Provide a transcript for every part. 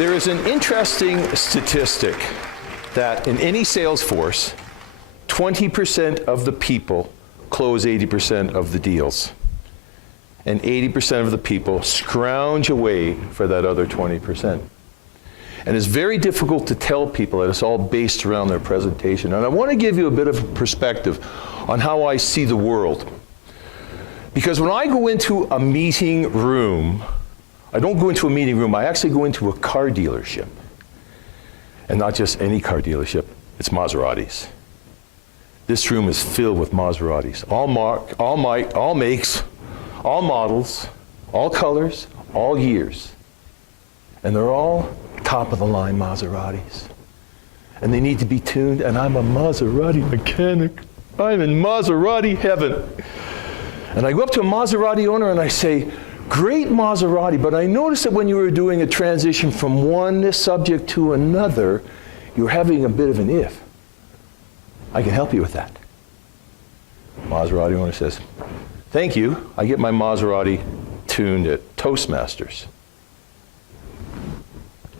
There is an interesting statistic that in any sales force, 20% of the people close 80% of the deals. And 80% of the people scrounge away for that other 20%. And it's very difficult to tell people that it's all based around their presentation. And I want to give you a bit of perspective on how I see the world. Because when I go into a meeting room, I don't go into a meeting room, I actually go into a car dealership. And not just any car dealership, it's Maseratis. This room is filled with Maseratis. All makes, all models, all colors, all years. And they're all top of the line Maseratis. And they need to be tuned, and I'm a Maserati mechanic. I'm in Maserati heaven. And I go up to a Maserati owner and I say, great Maserati, but I noticed that when you were doing a transition from one subject to another, you were having a bit of an if. I can help you with that. Maserati owner says, thank you. I get my Maserati tuned at Toastmasters.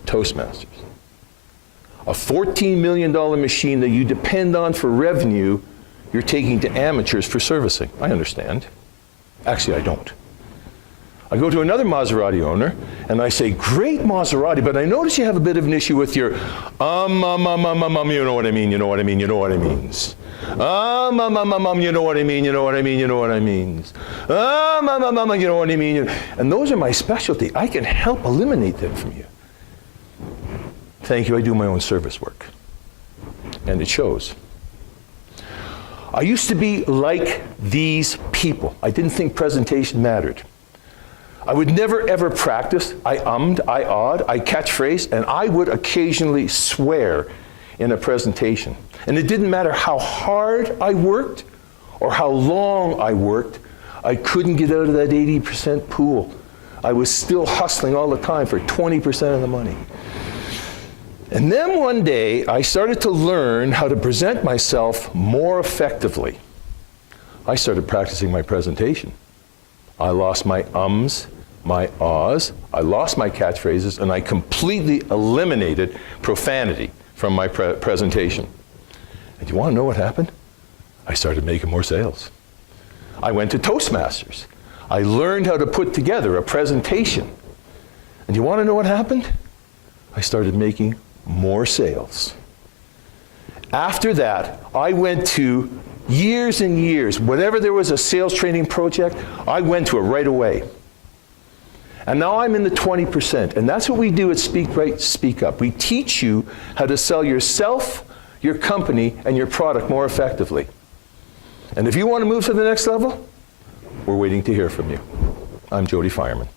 Toastmasters. A $14 million machine that you depend on for revenue, you're taking to amateurs for servicing. I understand. Actually, I don't. I go to another Maserati owner, and I say, great Maserati, but I notice you have a bit of an issue with your, you know what I mean, you know what I mean, you know what I means. You know what I mean, you know what I mean, you know what I means. You know what I mean. And those are my specialty. I can help eliminate them from you. Thank you, I do my own service work. And it shows. I used to be like these people. I didn't think presentation mattered. I would never ever practice. I ummed, I awed, I catchphrased, and I would occasionally swear in a presentation. And it didn't matter how hard I worked or how long I worked, I couldn't get out of that 80% pool. I was still hustling all the time for 20% of the money. And then one day, I started to learn how to present myself more effectively. I started practicing my presentation. I lost my ums, my ahs, I lost my catchphrases, and I completely eliminated profanity from my presentation. And you want to know what happened? I started making more sales. I went to Toastmasters. I learned how to put together a presentation. And you want to know what happened? I started making more sales. After that, I went to years and years. Whenever there was a sales training project, I went to it right away. And now I'm in the 20%. And that's what we do at Speak Right, Speak Up. We teach you how to sell yourself, your company, and your product more effectively. And if you want to move to the next level, we're waiting to hear from you. I'm Jody Fireman.